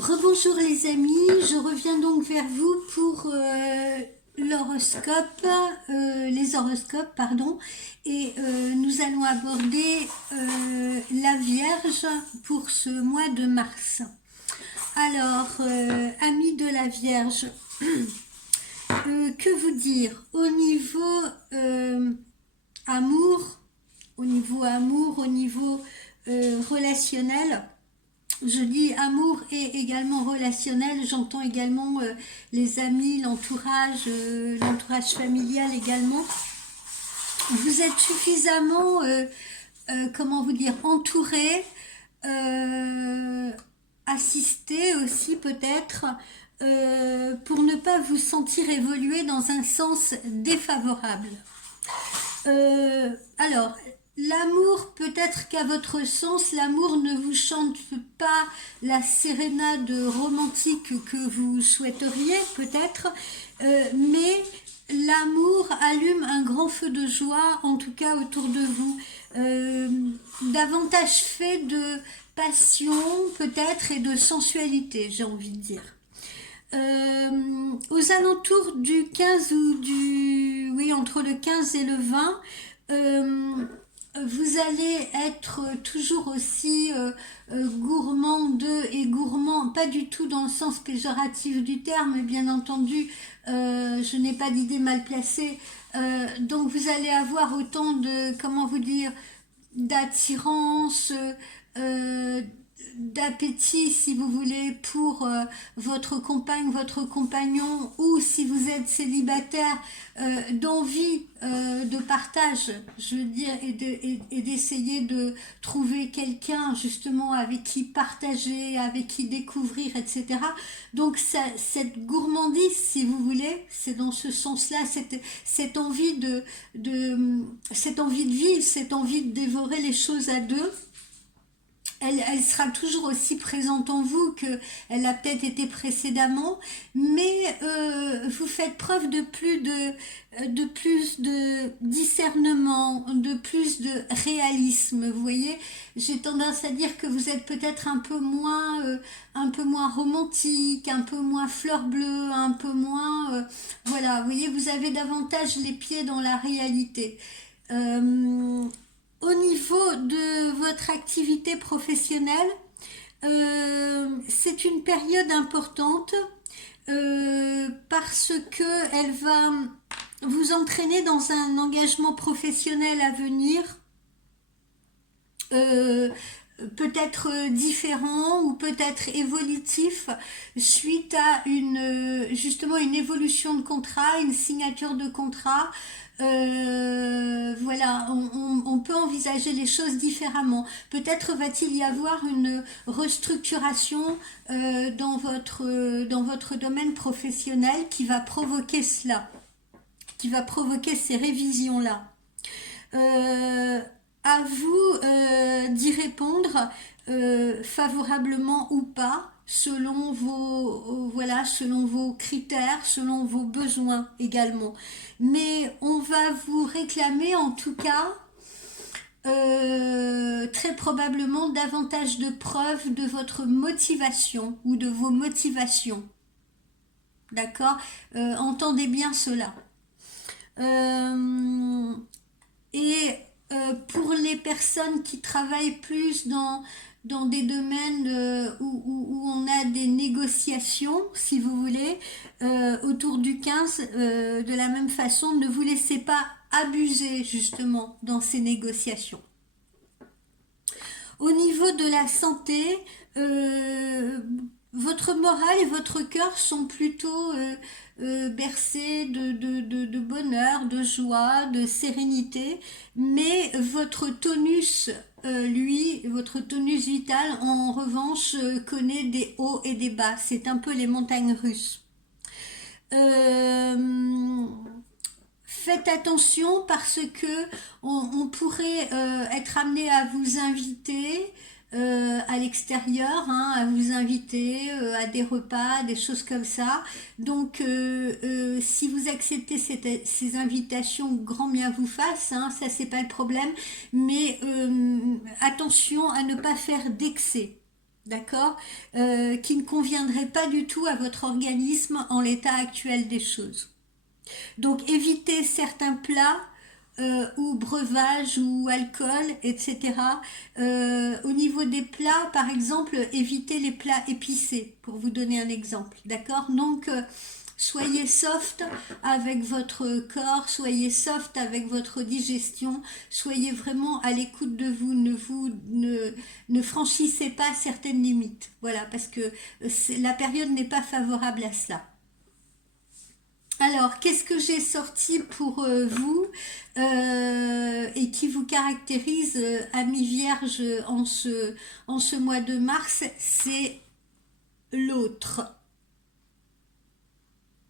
Rebonjour les amis, je reviens donc vers vous pour l'horoscope, les horoscopes, pardon, et nous allons aborder la Vierge pour ce mois de mars. Alors, amis de la Vierge, que vous dire au niveau amour, au niveau relationnel. Je dis amour et également relationnel, j'entends également les amis, l'entourage familial également. Vous êtes suffisamment, comment vous dire, entouré, assisté aussi peut-être, pour ne pas vous sentir évoluer dans un sens défavorable. Alors, l'amour, peut-être qu'à votre sens, l'amour ne vous chante pas la sérénade romantique que vous souhaiteriez, peut-être, mais l'amour allume un grand feu de joie, en tout cas autour de vous, davantage fait de passion, peut-être, et de sensualité, j'ai envie de dire. Aux alentours du 15 ou oui, entre le 15 et le 20, vous allez être toujours aussi gourmandeux et gourmand, pas du tout dans le sens péjoratif du terme, bien entendu, je n'ai pas d'idée mal placée, donc vous allez avoir autant de, comment vous dire, d'attirance, euh, d'appétit si vous voulez pour votre compagne, votre compagnon, ou si vous êtes célibataire, d'envie de partage, je veux dire, et d'essayer de trouver quelqu'un justement avec qui partager, avec qui découvrir, etc. Donc cette gourmandise, si vous voulez, c'est dans ce sens-là, cette envie cette envie de vivre, cette envie de dévorer les choses à deux. Elle sera toujours aussi présente en vous qu'elle a peut-être été précédemment, mais vous faites preuve de plus de discernement, de plus de réalisme. Vous voyez, j'ai tendance à dire que vous êtes peut-être un peu moins romantique, un peu moins fleur bleue, un peu moins, voilà. Vous voyez, vous avez davantage les pieds dans la réalité. Euh, Au niveau de votre activité professionnelle, c'est une période importante parce que elle va vous entraîner dans un engagement professionnel à venir, euh, peut-être différent ou peut-être évolutif suite à justement une évolution de contrat, une signature de contrat. Voilà, on peut envisager les choses différemment. Peut-être va-t-il y avoir une restructuration dans votre domaine professionnel qui va provoquer cela, qui va provoquer ces révisions-là. Euh, à vous d'y répondre favorablement ou pas selon selon vos critères, selon vos besoins également. Mais on va vous réclamer en tout cas très probablement davantage de preuves de votre motivation ou de vos motivations. D'accord. Entendez bien cela. Euh, et pour les personnes qui travaillent plus dans des domaines où on a des négociations, si vous voulez, autour du 15, de la même façon, ne vous laissez pas abuser justement dans ces négociations. Au niveau de la santé, euh, votre morale et votre cœur sont plutôt bercés de bonheur, de joie, de sérénité, mais votre tonus, lui, votre tonus vital, en revanche, connaît des hauts et des bas. C'est un peu les montagnes russes. Euh, Faites attention parce que on pourrait être amené à vous inviter à l'extérieur, hein, à vous inviter à des repas, des choses comme ça. Donc, si vous acceptez ces invitations, grand bien vous fasse, hein, ça c'est pas le problème. Mais attention à ne pas faire d'excès. d'accord, qui ne conviendrait pas du tout à votre organisme en l'état actuel des choses. Donc évitez certains plats ou breuvages ou alcool, etc. Au niveau des plats, par exemple, évitez les plats épicés, pour vous donner un exemple, d'accord? Donc soyez soft avec votre corps, soyez soft avec votre digestion, soyez vraiment à l'écoute de vous, ne franchissez pas certaines limites, voilà, parce que la période n'est pas favorable à cela. Alors, qu'est-ce que j'ai sorti pour vous et qui vous caractérise, amis vierges, en ce mois de mars? C'est l'autre.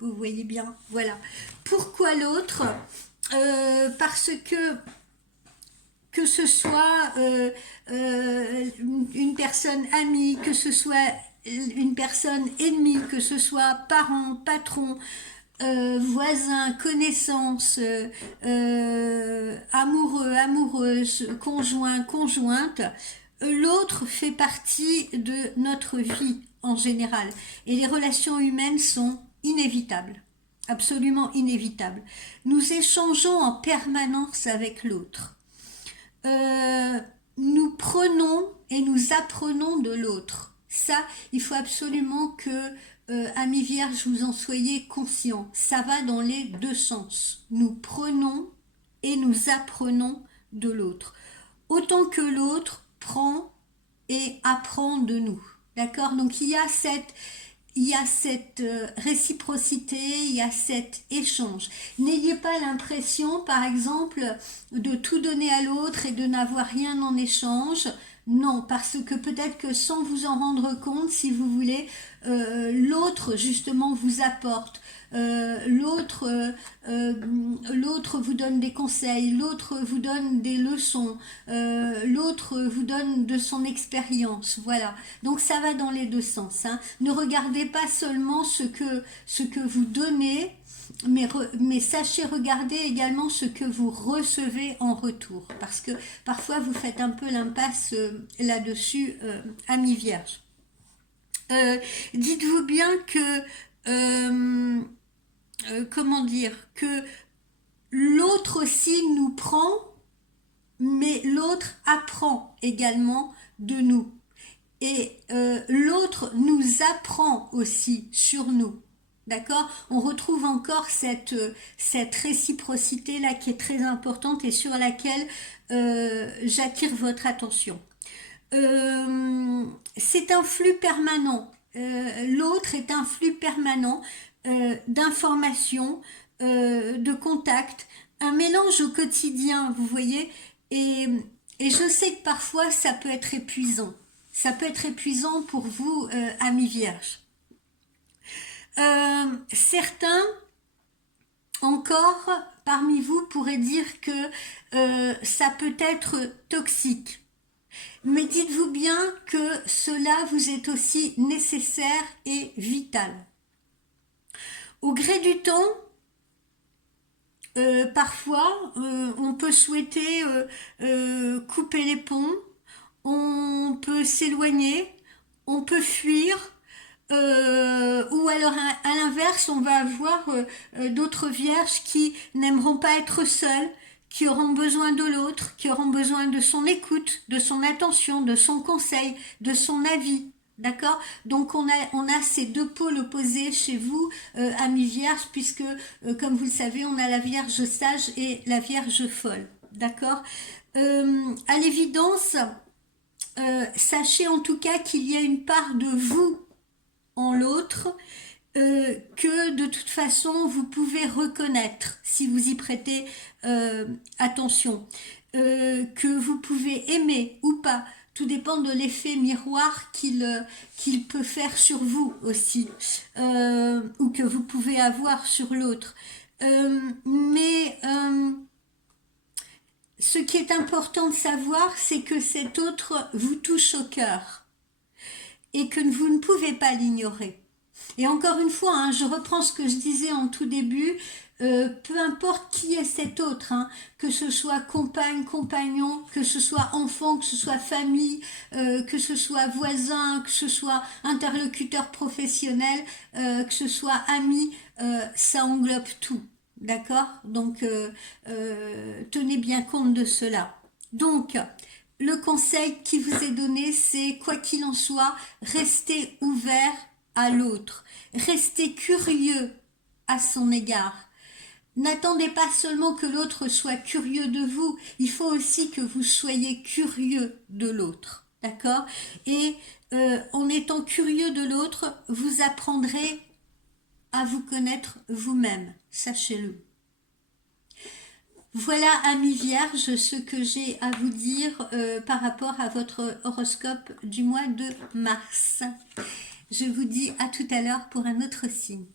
Vous voyez bien, voilà. Pourquoi l'autre? Parce que ce soit une personne amie, que ce soit une personne ennemie, que ce soit parent, patron, voisins, connaissances, amoureux, amoureuse, conjoint, conjointe, l'autre fait partie de notre vie en général. Et les relations humaines sont inévitables, absolument inévitables. Nous échangeons en permanence avec l'autre. Nous prenons et nous apprenons de l'autre. Ça, il faut absolument que, amis vierges, vous en soyez conscients. Ça va dans les deux sens. Nous prenons et nous apprenons de l'autre. Autant que l'autre prend et apprend de nous. D'accord? Donc il y a cette réciprocité, il y a cet échange. N'ayez pas l'impression, par exemple, de tout donner à l'autre et de n'avoir rien en échange. Non, parce que peut-être que sans vous en rendre compte, si vous voulez, l'autre justement vous apporte. L'autre vous donne des conseils, l'autre vous donne des leçons, l'autre vous donne de son expérience, voilà. Donc ça va dans les deux sens, hein. Ne regardez pas seulement ce que vous donnez, mais sachez regarder également ce que vous recevez en retour, parce que parfois vous faites un peu l'impasse là-dessus, amis vierges. Dites-vous bien que euh, comment dire, que l'autre aussi nous prend, mais l'autre apprend également de nous. Et l'autre nous apprend aussi sur nous. D'accord? On retrouve encore cette réciprocité-là qui est très importante et sur laquelle j'attire votre attention. C'est un flux permanent. L'autre est un flux permanent d'informations, de contacts, un mélange au quotidien, vous voyez, et je sais que parfois ça peut être épuisant. Ça peut être épuisant pour vous, amis vierges. Certains encore parmi vous pourraient dire que ça peut être toxique. Mais dites-vous bien que cela vous est aussi nécessaire et vital. Au gré du temps, parfois, on peut souhaiter couper les ponts, on peut s'éloigner, on peut fuir, ou alors à l'inverse, on va avoir d'autres vierges qui n'aimeront pas être seules, qui auront besoin de l'autre, qui auront besoin de son écoute, de son attention, de son conseil, de son avis. D'accord? Donc on a ces deux pôles opposés chez vous, amis vierges, puisque comme vous le savez, on a la vierge sage et la vierge folle. D'accord? À l'évidence, sachez en tout cas qu'il y a une part de vous en l'autre que de toute façon vous pouvez reconnaître si vous y prêtez attention, que vous pouvez aimer ou pas. Tout dépend de l'effet miroir qu'il peut faire sur vous aussi, ou que vous pouvez avoir sur l'autre. Mais ce qui est important de savoir, c'est que cet autre vous touche au cœur et que vous ne pouvez pas l'ignorer. Et encore une fois, hein, je reprends ce que je disais en tout début, peu importe qui est cet autre, hein, que ce soit compagne, compagnon, que ce soit enfant, que ce soit famille, que ce soit voisin, que ce soit interlocuteur professionnel, que ce soit ami, ça englobe tout. D'accord? Donc, tenez bien compte de cela. Donc, le conseil qui vous est donné, c'est quoi qu'il en soit, restez ouvert à l'autre. Restez curieux à son égard. N'attendez pas seulement que l'autre soit curieux de vous, il faut aussi que vous soyez curieux de l'autre. D'accord? Et en étant curieux de l'autre, vous apprendrez à vous connaître vous-même. Sachez-le. Voilà, amis vierges, ce que j'ai à vous dire par rapport à votre horoscope du mois de mars. Je vous dis à tout à l'heure pour un autre signe.